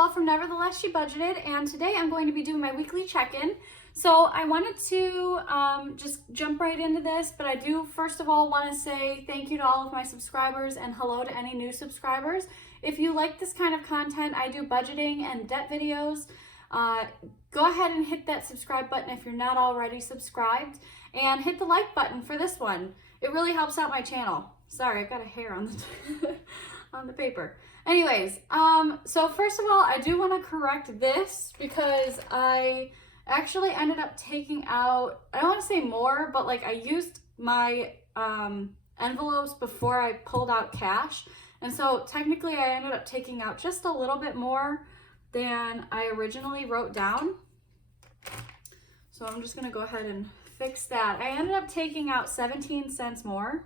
Noelle from Nevertheless She Budgeted, and today I'm going to be doing my weekly check-in. So I wanted to just jump right into this, but I do first of all want to say thank you to all of my subscribers and hello to any new subscribers. If you like this kind of content, I do budgeting and debt videos. Go ahead and hit that subscribe button if you're not already subscribed, and hit the like button for this one. It really helps out my channel. Sorry, I've got a hair on the on the paper. Anyways, so first of all, I do want to correct this because I actually ended up taking out, I don't want to say more, but like I used my envelopes before I pulled out cash. And so technically I ended up taking out just a little bit more than I originally wrote down. So I'm just going to go ahead and fix that. I ended up taking out 17 cents more,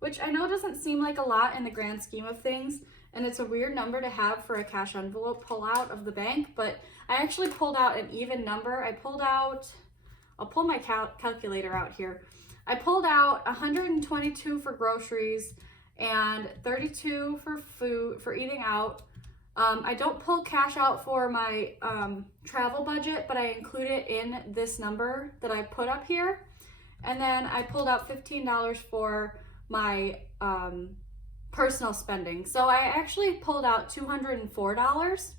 which I know doesn't seem like a lot in the grand scheme of things, and it's a weird number to have for a cash envelope pull out of the bank, but I actually pulled out an even number. I pulled out, I'll pull my calculator out here. I pulled out 122 for groceries and 32 for food, for eating out. I don't pull cash out for my travel budget, but I include it in this number that I put up here. And then I pulled out $15 for my personal spending. So I actually pulled out $204,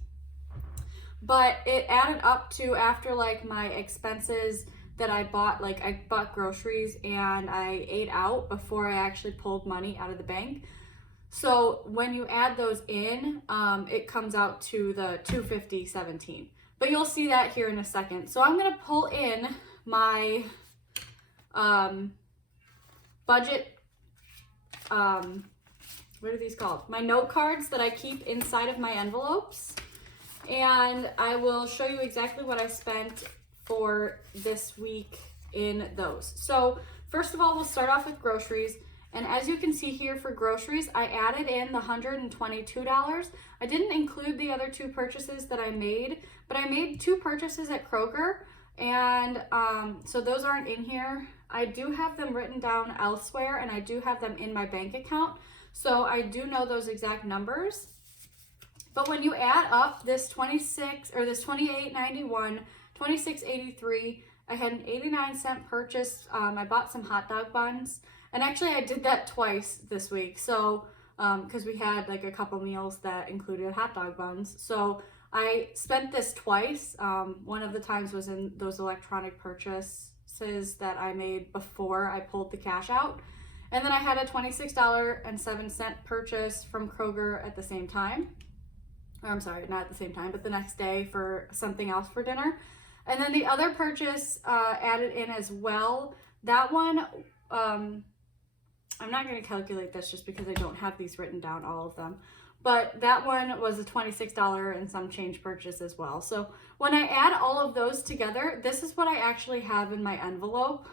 but it added up to, after like my expenses that I bought, like I bought groceries and I ate out before I actually pulled money out of the bank. So when you add those in, it comes out to the $250.17. But you'll see that here in a second. So I'm gonna pull in my budget, what are these called? My note cards that I keep inside of my envelopes. And I will show you exactly what I spent for this week in those. So first of all, we'll start off with groceries. And as you can see here for groceries, I added in the $122. I didn't include the other two purchases that I made, but I made two purchases at Kroger. And so those aren't in here. I do have them written down elsewhere, and I do have them in my bank account. So I do know those exact numbers. But when you add up this 26 or this 28.91, 26.83, I had an 89-cent purchase. I bought some hot dog buns, and actually I did that twice this week. So because we had like a couple meals that included hot dog buns. So I spent this twice. One of the times was in those electronic purchases that I made before I pulled the cash out. And then I had a $26.07 purchase from Kroger at the same time. Or I'm sorry, not at the same time, but the next day for something else for dinner. And then the other purchase added in as well. That one, I'm not going to calculate this just because I don't have these written down, all of them. But that one was a $26 and some change purchase as well. So when I add all of those together, this is what I actually have in my envelope.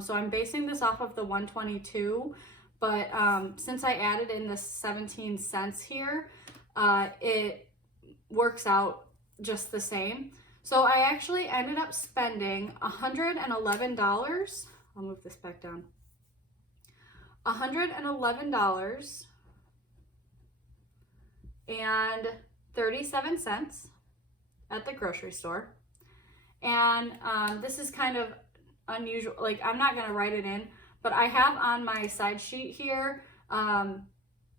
So I'm basing this off of the 122, but since I added in the 17 cents here, it works out just the same. So I actually ended up spending $111. I'll move this back down. $111 and 37 cents at the grocery store. And this is kind of unusual, like I'm not going to write it in, but I have on my side sheet here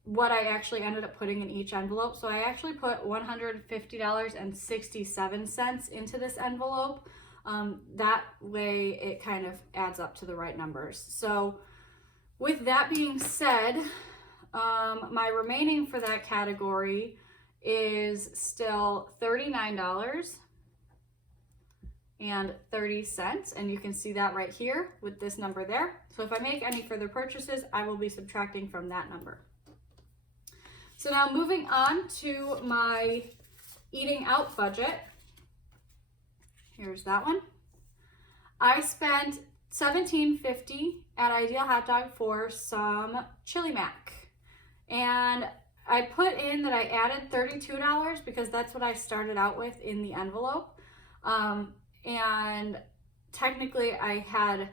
what I actually ended up putting in each envelope. So I actually put $150.67 into this envelope. That way it kind of adds up to the right numbers. So with that being said, my remaining for that category is still $39.30, and you can see that right here with this number there. So if I make any further purchases, I will be subtracting from that number. So now moving on to my eating out budget. Here's that one. I spent $17.50 at Ideal Hot Dog for some chili mac. And I put in that I added $32 because that's what I started out with in the envelope. And technically I had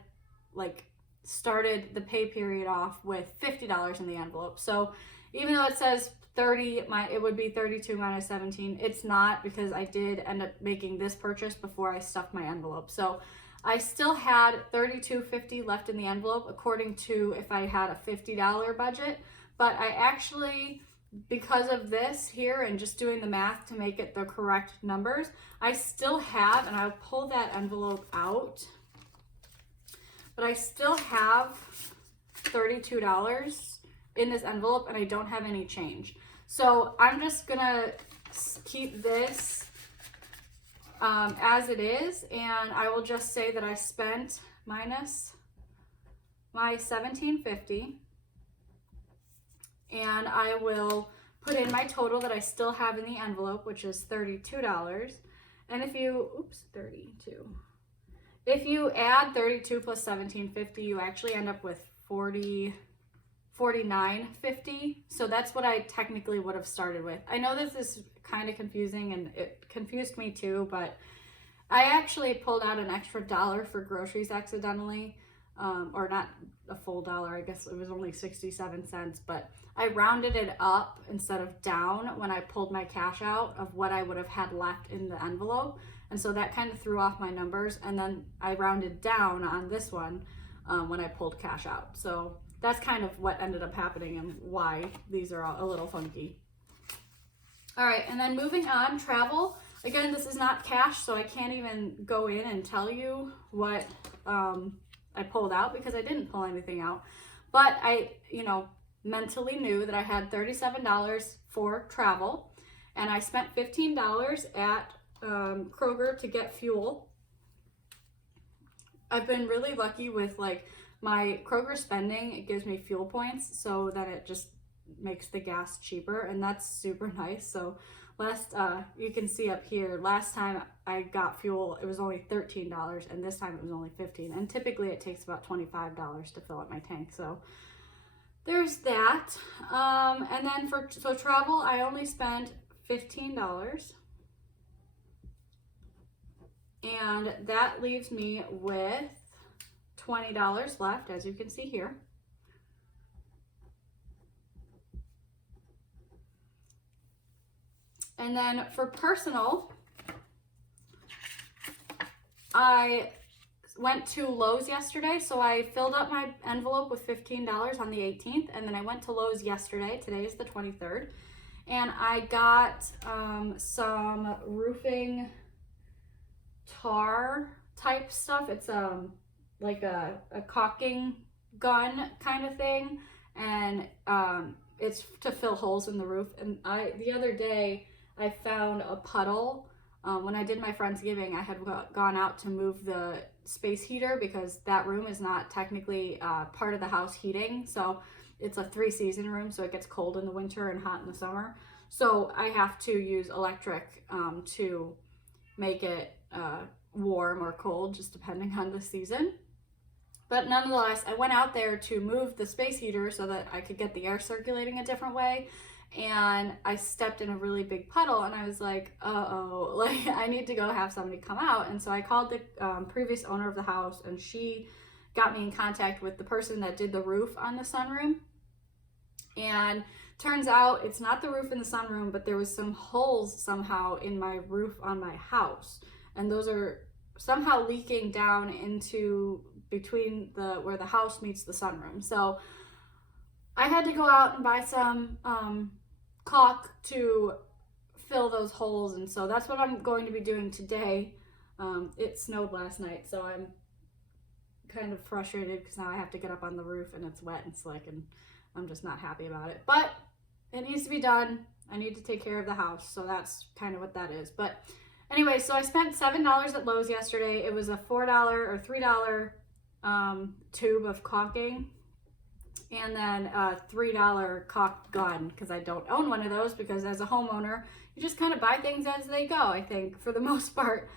like started the pay period off with $50 in the envelope. So even though it says 30, it would be 32 minus 17. It's not, because I did end up making this purchase before I stuffed my envelope. So I still had $32.50 left in the envelope, according to if I had a $50 budget. But I actually, because of this here and just doing the math to make it the correct numbers, I still have, and I'll pull that envelope out, but I still have $32 in this envelope and I don't have any change. So I'm just gonna keep this as it is, and I will just say that I spent minus my $17.50, and I will put in my total that I still have in the envelope, which is $32. And if you, oops, 32. If you add 32 plus $17.50, you actually end up with $49.50. So that's what I technically would have started with. I know this is kind of confusing, and it confused me too, but I actually pulled out an extra $1 for groceries accidentally, or not a full dollar, I guess it was only 67 cents, but I rounded it up instead of down when I pulled my cash out of what I would have had left in the envelope. And so that kind of threw off my numbers, and then I rounded down on this one when I pulled cash out. So that's kind of what ended up happening and why these are all a little funky. All right, and then moving on, travel. Again, this is not cash, so I can't even go in and tell you what I pulled out, because I didn't pull anything out. But I, mentally knew that I had $37 for travel, and I spent $15 at Kroger to get fuel. I've been really lucky with my Kroger spending. It gives me fuel points, so that it just makes the gas cheaper, and that's super nice. So you can see up here, last time I got fuel, it was only $13, and this time it was only $15. And typically it takes about $25 to fill up my tank. So there's that. And then so travel, I only spent $15. And that leaves me with $20 left, as you can see here. And then for personal, I went to Lowe's yesterday, so I filled up my envelope with $15 on the 18th, and then I went to Lowe's yesterday. Today is the 23rd, and I got some roofing tar type stuff. It's like a caulking gun kind of thing, and it's to fill holes in the roof. And the other day I found a puddle. When I did my Friendsgiving, I had gone out to move the space heater, because that room is not technically part of the house heating. So it's a 3-season room, so it gets cold in the winter and hot in the summer. So I have to use electric to make it warm or cold, just depending on the season. But nonetheless, I went out there to move the space heater so that I could get the air circulating a different way. And I stepped in a really big puddle, and I was like, uh-oh, I need to go have somebody come out. And so I called the previous owner of the house, and she got me in contact with the person that did the roof on the sunroom. And turns out it's not the roof in the sunroom, but there was some holes somehow in my roof on my house. And those are somehow leaking down into between where the house meets the sunroom. So I had to go out and buy some caulk to fill those holes, and so that's what I'm going to be doing today. It snowed last night, so I'm kind of frustrated because now I have to get up on the roof and it's wet and slick, and I'm just not happy about it. But it needs to be done. I need to take care of the house, so that's kind of what that is. But anyway, so I spent $7 at Lowe's yesterday. It was a $4 or $3 tube of caulking, and then a $3 caulk gun, because I don't own one of those, because as a homeowner, you just kind of buy things as they go, I think, for the most part.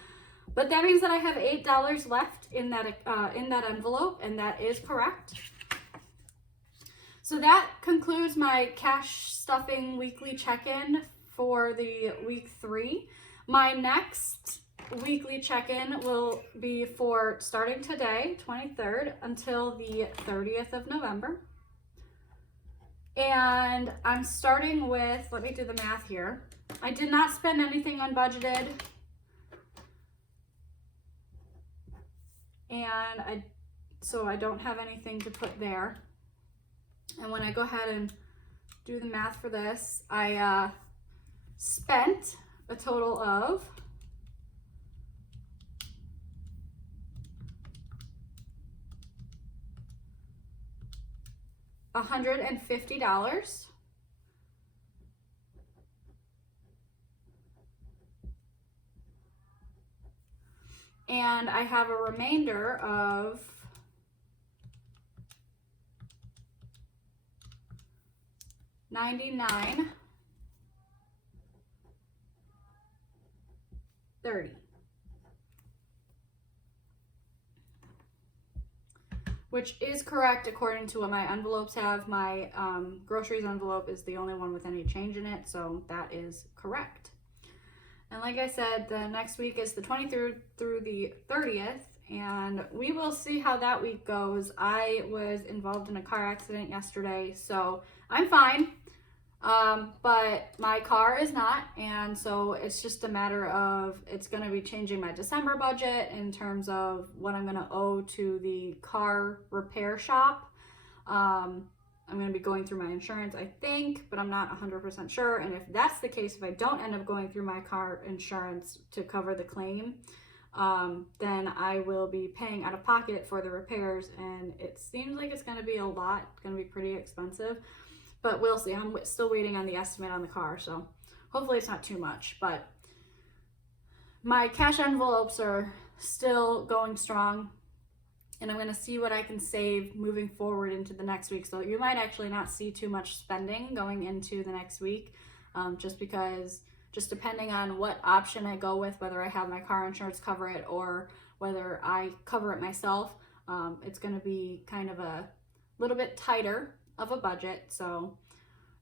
But that means that I have $8 left in that envelope, and that is correct. So that concludes my cash stuffing weekly check-in for the week 3. My next weekly check-in will be for starting today, 23rd, until the 30th of November. And I'm starting with, let me do the math here. I did not spend anything unbudgeted. And so I don't have anything to put there. And when I go ahead and do the math for this, I spent a total of $150. And I have a remainder of $99.30. Which is correct according to what my envelopes have. My groceries envelope is the only one with any change in it, so that is correct. And like I said, the next week is the 23rd through the 30th, and we will see how that week goes. I was involved in a car accident yesterday, so I'm fine, but my car is not, and so it's just a matter of, it's going to be changing my December budget in terms of what I'm going to owe to the car repair shop. I'm going to be going through my insurance, I think, but I'm not 100% sure. And if that's the case, if I don't end up going through my car insurance to cover the claim, then I will be paying out of pocket for the repairs. And it seems like it's going to be a lot. It's going to be pretty expensive, but we'll see. I'm still waiting on the estimate on the car, so hopefully it's not too much. But my cash envelopes are still going strong, and I'm going to see what I can save moving forward into the next week. So you might actually not see too much spending going into the next week, just because, just depending on what option I go with, whether I have my car insurance cover it or whether I cover it myself, it's going to be kind of a little bit tighter of a budget. So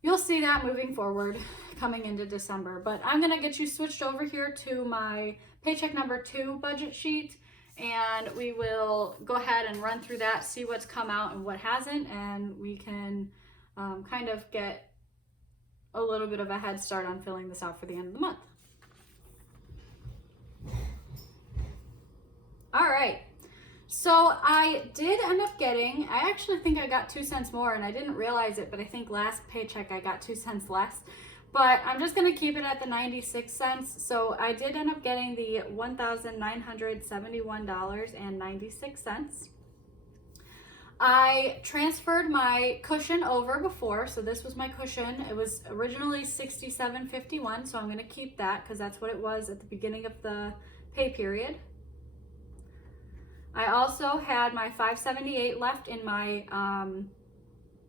you'll see that moving forward coming into December. But I'm going to get you switched over here to my paycheck number 2 budget sheet, and we will go ahead and run through that, see what's come out and what hasn't, and we can kind of get a little bit of a head start on filling this out for the end of the month. All right, so I did end up getting, I actually think I got 2 cents more, and I didn't realize it, but I think last paycheck I got 2 cents less. But I'm just going to keep it at the 96 cents. So I did end up getting the $1,971.96. I transferred my cushion over before. So this was my cushion. It was originally $67.51. So I'm going to keep that because that's what it was at the beginning of the pay period. I also had my $5.78 left in my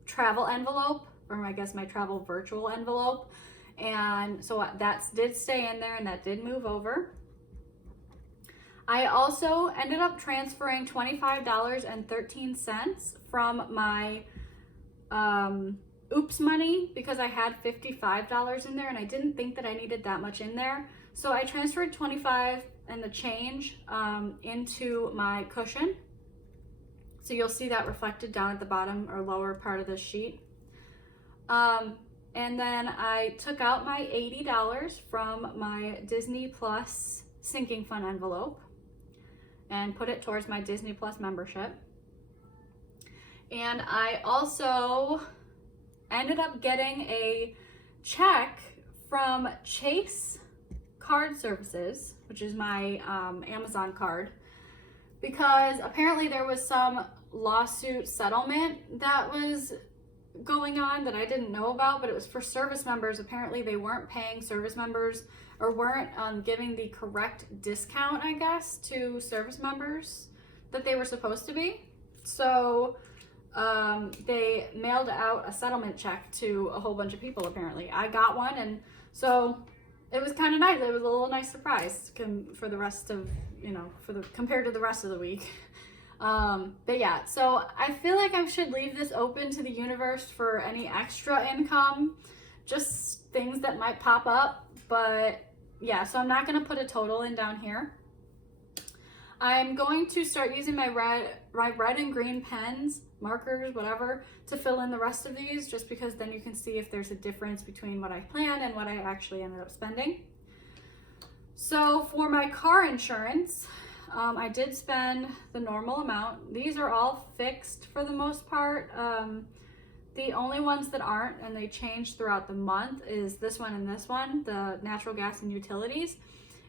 travel envelope, or I guess my travel virtual envelope. And so that did stay in there, and that did move over. I also ended up transferring $25.13 from my Oops money, because I had $55 in there and I didn't think that I needed that much in there. So I transferred 25 and the change into my cushion. So you'll see that reflected down at the bottom or lower part of this sheet. And then I took out my $80 from my Disney Plus sinking fund envelope and put it towards my Disney Plus membership. And I also ended up getting a check from Chase Card Services, which is my Amazon card, because apparently there was some lawsuit settlement that was going on that I didn't know about, but it was for service members. Apparently they weren't paying service members, or weren't giving the correct discount, I guess, to service members that they were supposed to be. So they mailed out a settlement check to a whole bunch of people. Apparently I got one, and so it was kind of nice. It was a little nice surprise for the rest of, compared to the rest of the week. But yeah, so I feel like I should leave this open to the universe for any extra income, just things that might pop up. But yeah, so I'm not going to put a total in down here. I'm going to start using my red and green pens markers, whatever, to fill in the rest of these, just because then you can see if there's a difference between what I planned and what I actually ended up spending. So for my car insurance, I did spend the normal amount. These are all fixed for the most part. The only ones that aren't, and they change throughout the month, is this one and this one, the natural gas and utilities.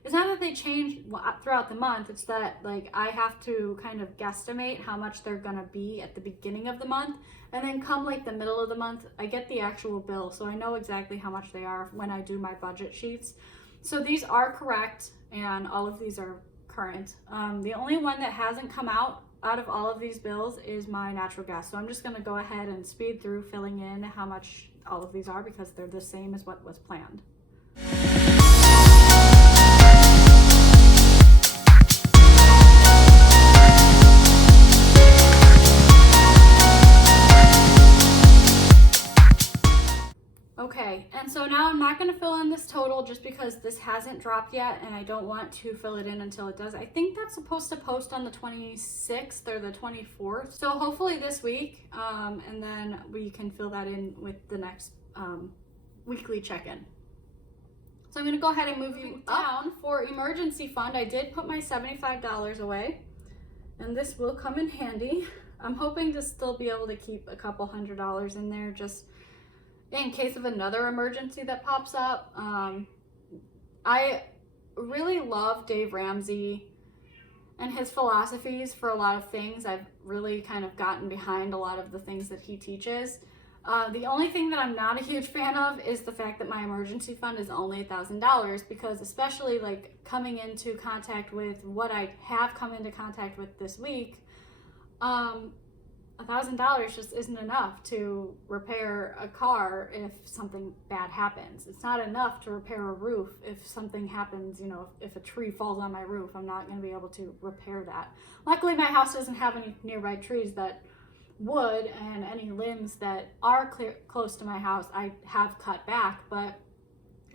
It's not that they change throughout the month, it's that like I have to kind of guesstimate how much they're gonna be at the beginning of the month, and then come like the middle of the month, I get the actual bill, so I know exactly how much they are when I do my budget sheets. So these are correct, and all of these are current. The only one that hasn't come out of all of these bills is my natural gas. So I'm just gonna go ahead and speed through filling in how much all of these are, because they're the same as what was planned. Okay, and so now I'm not going to fill in this total just because this hasn't dropped yet and I don't want to fill it in until it does. I think that's supposed to post on the 26th or the 24th. So hopefully this week, and then we can fill that in with the next weekly check-in. So I'm going to go ahead and move you down. For emergency fund, I did put my $75 away, and this will come in handy. I'm hoping to still be able to keep a couple $100s in there just in case of another emergency that pops up. I really love Dave Ramsey and his philosophies for a lot of things. I've really kind of gotten behind a lot of the things that he teaches. The only thing that I'm not a huge fan of is the fact that my emergency fund is only $1,000, because especially like coming into contact with what I have come into contact with this week, $1,000 just isn't enough to repair a car if something bad happens. It's not enough to repair a roof if something happens, you know, if a tree falls on my roof, I'm not going to be able to repair that. Luckily, my house doesn't have any nearby trees that would, and any limbs that are close to my house I have cut back, but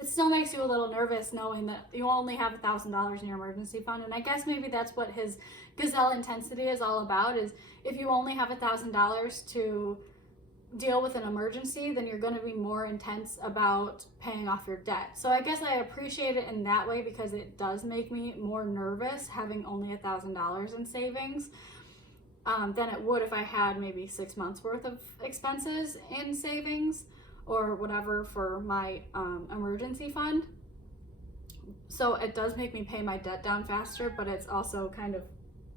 it still makes you a little nervous knowing that you only have $1,000 in your emergency fund. And I guess maybe that's what his gazelle intensity is all about, is if you only have $1,000 to deal with an emergency, then you're going to be more intense about paying off your debt. So I guess I appreciate it in that way, because it does make me more nervous having only $1,000 in savings than it would if I had maybe 6 months worth of expenses in savings or whatever for my emergency fund. So it does make me pay my debt down faster, but it's also kind of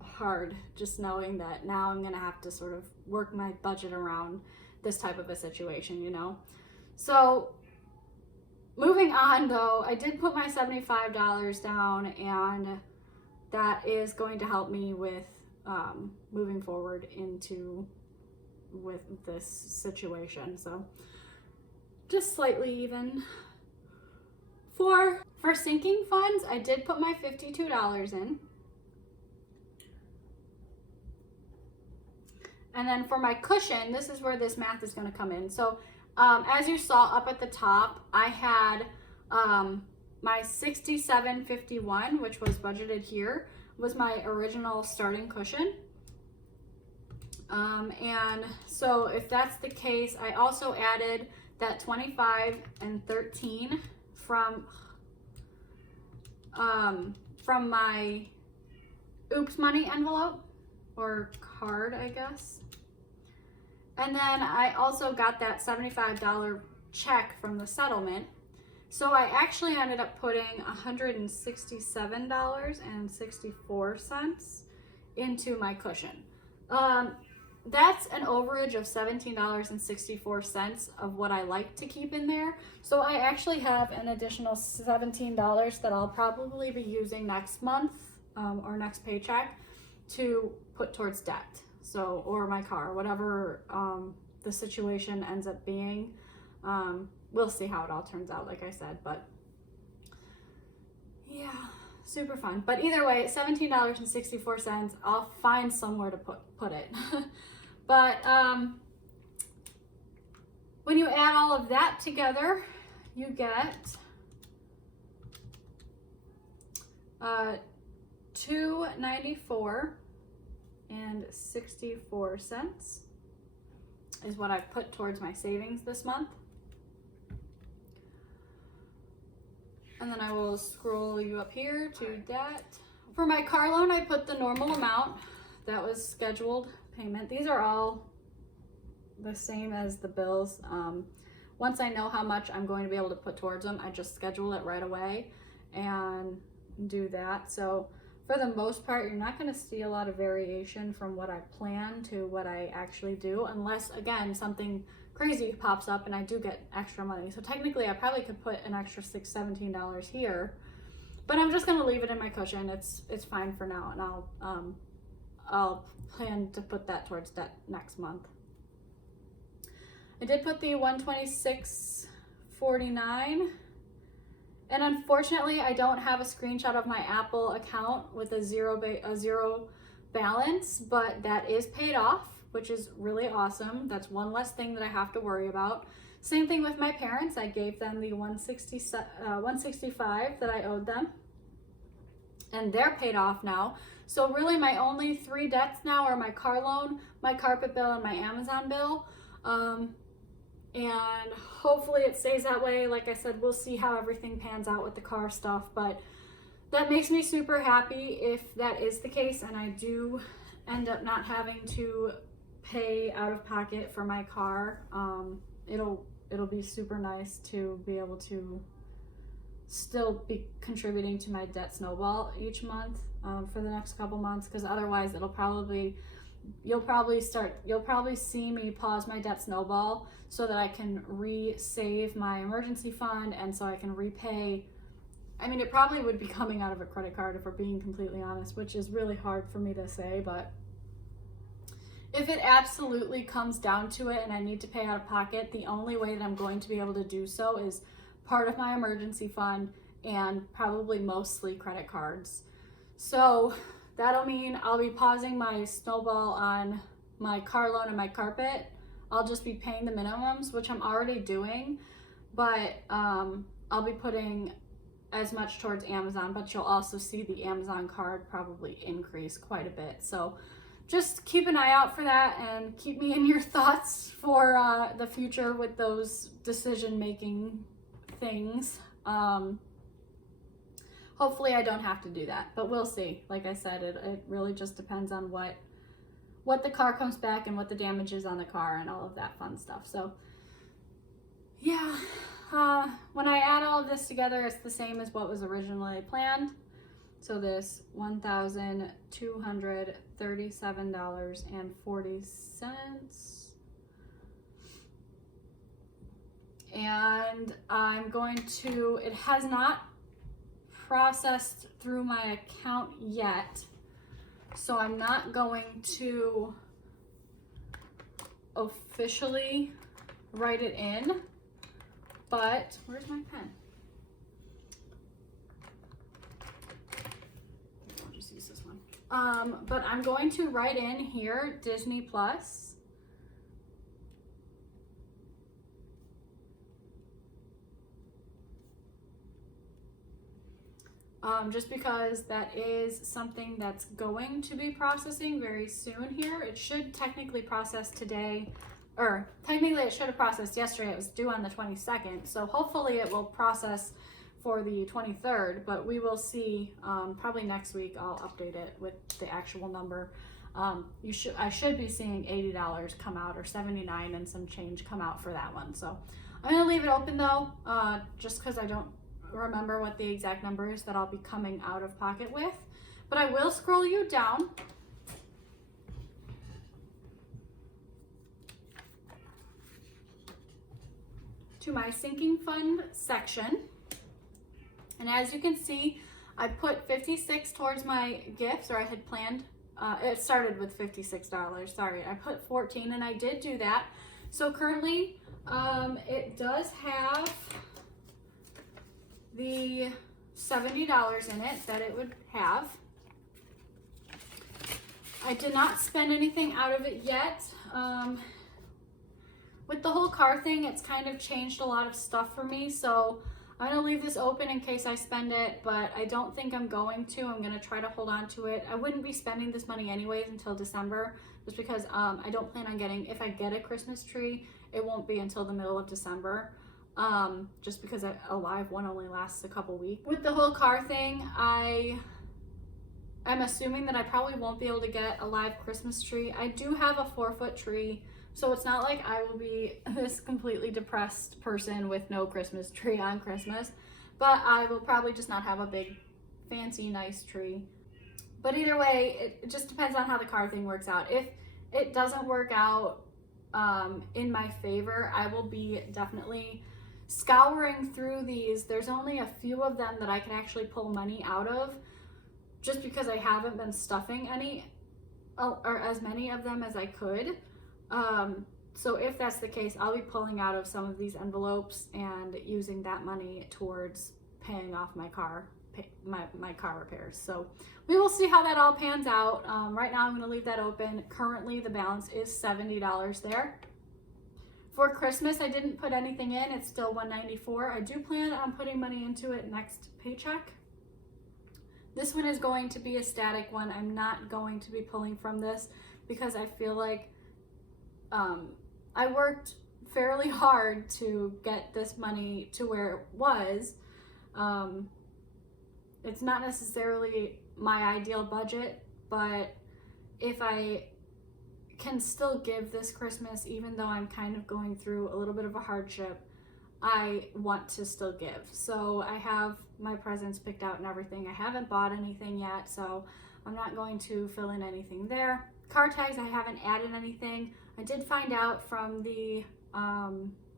hard just knowing that now I'm gonna have to sort of work my budget around this type of a situation, you know? So moving on though, I did put my $75 down, and that is going to help me with moving forward with this situation. So just slightly even. For sinking funds, I did put my $52 in. And then for my cushion, this is where this math is going to come in. So as you saw up at the top, I had my $67.51, which was budgeted here, was my original starting cushion. And so if that's the case, I also added that 25 and 13 from my Oops Money envelope or card, I guess. And then I also got that $75 check from the settlement. So I actually ended up putting $167.64 into my cushion. That's an overage of $17.64 of what I like to keep in there. So I actually have an additional $17 that I'll probably be using next month or next paycheck to put towards debt. So, or my car, whatever the situation ends up being. We'll see how it all turns out, like I said, but yeah, super fun. But either way, $17.64, I'll find somewhere to put it. But when you add all of that together, you get $294.64. is what I've put towards my savings this month. And then I will scroll you up here to debt. For my car loan, I put the normal amount that was scheduled payment. These are all the same as the bills. Once I know how much I'm going to be able to put towards them, I just schedule it right away and do that. So for the most part, you're not going to see a lot of variation from what I plan to what I actually do, unless, again, something crazy pops up and I do get extra money. So technically, I probably could put an extra $17 here, but I'm just going to leave it in my cushion. It's fine for now, and I'll plan to put that towards debt next month. I did put the $126.49. And unfortunately, I don't have a screenshot of my Apple account with a zero balance, but that is paid off, which is really awesome. That's one less thing that I have to worry about. Same thing with my parents. I gave them the $165 that I owed them, and they're paid off now. So really, my only 3 debts now are my car loan, my carpet bill, and my Amazon bill. And hopefully it stays that way. Like I said, we'll see how everything pans out with the car stuff, but that makes me super happy if that is the case and I do end up not having to pay out of pocket for my car. It'll be super nice to be able to still be contributing to my debt snowball each month for the next couple months, because otherwise you'll probably see me pause my debt snowball so that I can save my emergency fund, and so I can repay. I mean, it probably would be coming out of a credit card if we're being completely honest, which is really hard for me to say, but if it absolutely comes down to it and I need to pay out of pocket, the only way that I'm going to be able to do so is part of my emergency fund and probably mostly credit cards. So that'll mean I'll be pausing my snowball on my car loan and my carpet. I'll just be paying the minimums, which I'm already doing, but I'll be putting as much towards Amazon, but you'll also see the Amazon card probably increase quite a bit. So just keep an eye out for that and keep me in your thoughts for the future with those decision-making things. Hopefully I don't have to do that, but we'll see. Like I said, it really just depends on what the car comes back and what the damage is on the car and all of that fun stuff. So yeah, when I add all of this together, it's the same as what was originally planned. So this $1,237.40. And I'm going to, it has not processed through my account yet, so I'm not going to officially write it in, but where's my pen? I'll just use this one. But I'm going to write in here Disney Plus. Just because that is something that's going to be processing very soon here. It should technically process today, or technically it should have processed yesterday. It was due on the 22nd. So hopefully it will process for the 23rd, but we will see. Probably next week I'll update it with the actual number. I should be seeing $80 come out, or 79 and some change come out for that one. So I'm gonna leave it open though, just because I don't remember what the exact number is that I'll be coming out of pocket with, but I will scroll you down to my sinking fund section, and as you can see, I put $56 towards my gifts, or I had planned. It started with $56. Sorry, I put 14, and I did do that. So currently, it does have the $70 in it that it would have. I did not spend anything out of it yet. With the whole car thing, it's kind of changed a lot of stuff for me, so I'm gonna leave this open in case I spend it, but I don't think I'm going to. I'm gonna try to hold on to it. I wouldn't be spending this money anyways until December, just because I don't plan on getting, if I get a Christmas tree, it won't be until the middle of December. Just because a live one only lasts a couple weeks. With the whole car thing, I'm assuming that I probably won't be able to get a live Christmas tree. I do have a 4-foot tree, so it's not like I will be this completely depressed person with no Christmas tree on Christmas, but I will probably just not have a big, fancy, nice tree. But either way, it just depends on how the car thing works out. If it doesn't work out in my favor, I will be definitely scouring through these. There's only a few of them that I can actually pull money out of, just because I haven't been stuffing any or as many of them as I could. So if that's the case, I'll be pulling out of some of these envelopes and using that money towards paying off my car repairs. So we will see how that all pans out. Right now I'm going to leave that open. Currently the balance is $70 there. For Christmas, I didn't put anything in. It's still $194. I do plan on putting money into it next paycheck. This one is going to be a static one. I'm not going to be pulling from this because I feel like I worked fairly hard to get this money to where it was. It's not necessarily my ideal budget, but if I can still give this Christmas, even though I'm kind of going through a little bit of a hardship, I want to still give. So I have my presents picked out and everything. I haven't bought anything yet, so I'm not going to fill in anything there. Car tags, I haven't added anything. I did find out from the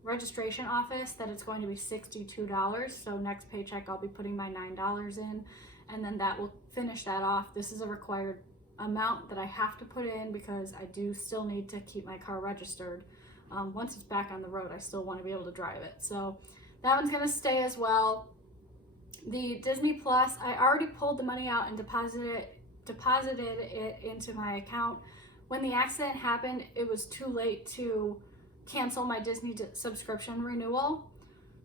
registration office that it's going to be $62. So next paycheck, I'll be putting my $9 in, and then that will finish that off. This is a required amount that I have to put in because I do still need to keep my car registered. Once it's back on the road, I still want to be able to drive it. So that one's going to stay as well. The Disney Plus, I already pulled the money out and deposited it into my account. When the accident happened, it was too late to cancel my Disney subscription renewal.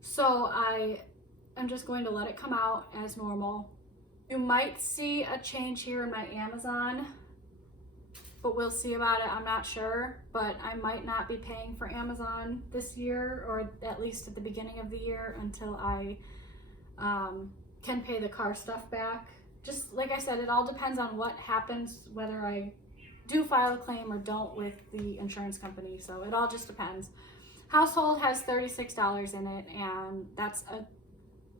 So I am just going to let it come out as normal. You might see a change here in my Amazon, but we'll see about it. I'm not sure, but I might not be paying for Amazon this year, or at least at the beginning of the year, until I can pay the car stuff back. Just like I said, it all depends on what happens, whether I do file a claim or don't with the insurance company. So it all just depends. Household has $36 in it, and that's a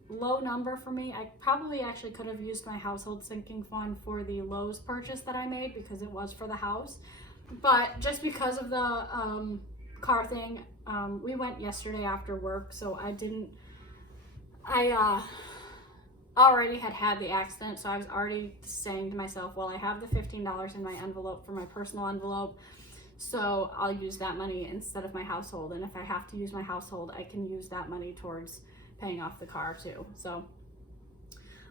low number for me. I probably actually could have used my household sinking fund for the Lowe's purchase that I made because it was for the house. But just because of the car thing, we went yesterday after work, so I already had the accident, so I was already saying to myself, well, I have the $15 in my envelope for my personal envelope, so I'll use that money instead of my household. And if I have to use my household, I can use that money towards paying off the car too. So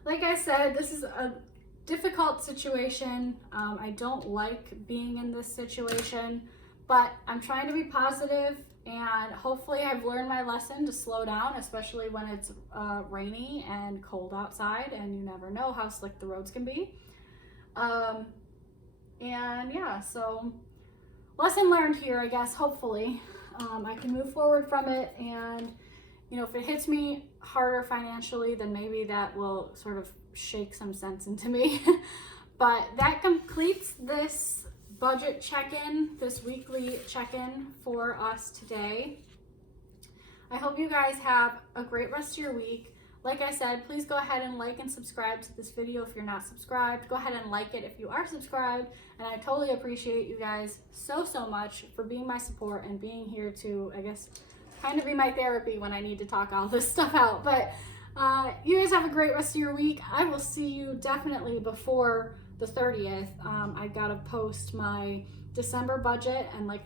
like I said, this is a difficult situation. I don't like being in this situation, but I'm trying to be positive, and hopefully I've learned my lesson to slow down, especially when it's rainy and cold outside, and you never know how slick the roads can be. And yeah, so lesson learned here, I guess. Hopefully I can move forward from it, and you know, if it hits me harder financially, then maybe that will sort of shake some sense into me. But that completes this budget check-in, this weekly check-in for us today. I hope you guys have a great rest of your week. Like I said, please go ahead and like and subscribe to this video if you're not subscribed. Go ahead and like it if you are subscribed. And I totally appreciate you guys so much for being my support and being here to, I guess, kind of be my therapy when I need to talk all this stuff out. But you guys have a great rest of your week. I will see you definitely before the 30th. I gotta post my December budget, and like,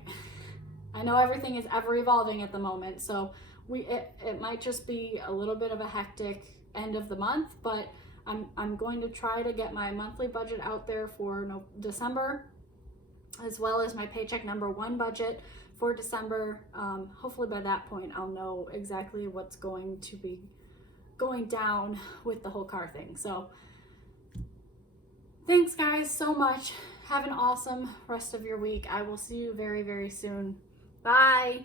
I know everything is ever evolving at the moment, so it might just be a little bit of a hectic end of the month, but I'm going to try to get my monthly budget out there for December, as well as my paycheck number 1 budget for December. Hopefully by that point I'll know exactly what's going going down with the whole car thing. So thanks guys so much. Have an awesome rest of your week. I will see you very, very soon. Bye.